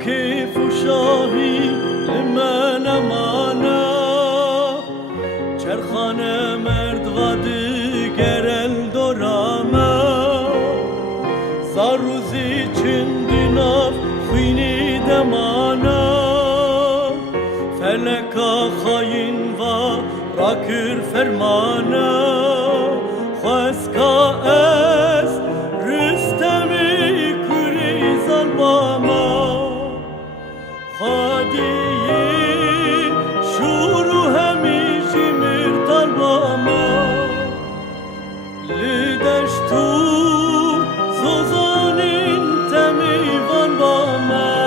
كيف شاهي لمن امانه چرخانه مرد غادي گرل دورامه زاروزی چندیناف خوینی دمانه فلکا خاین و راکر فرمانه خواسکا از رستمی کری زلباما خادیی شورو همیشی مرتال باما لیدشتو زوزانین تمیوان باما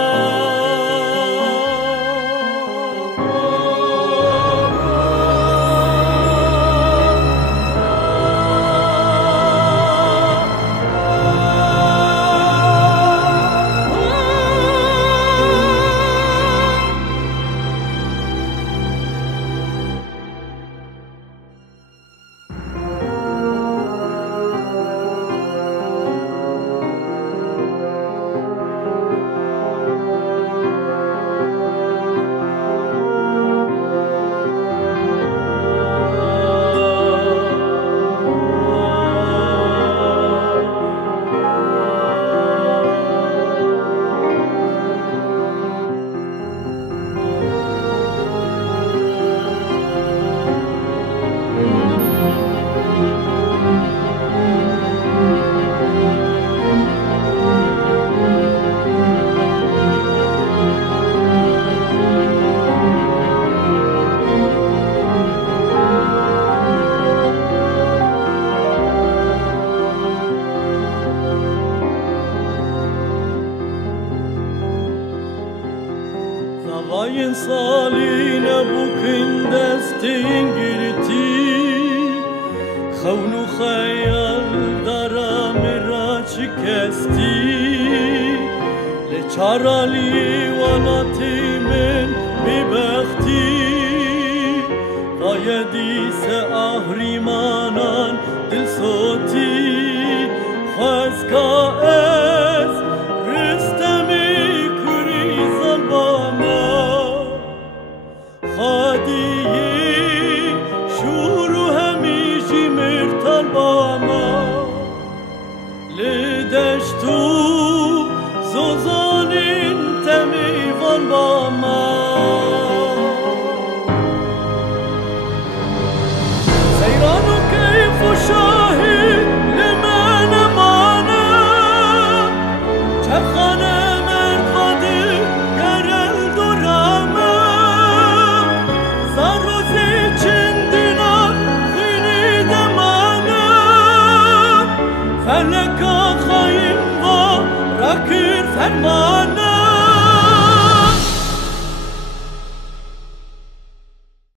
Zayin saline bukün destin girti Xavnu xayal dara meraç kesti Le çarali vanatimin bibexti Dayedise ahrimanan dil soti Xwezka ez ristemi kuri zalbama خادیی شورو همیشی مرتال باما لیدشتو زوزانین تمیوان باما سیرانو کیف و شاهی لمن امانه چرخانه فلکا خاین و راکر فرمانه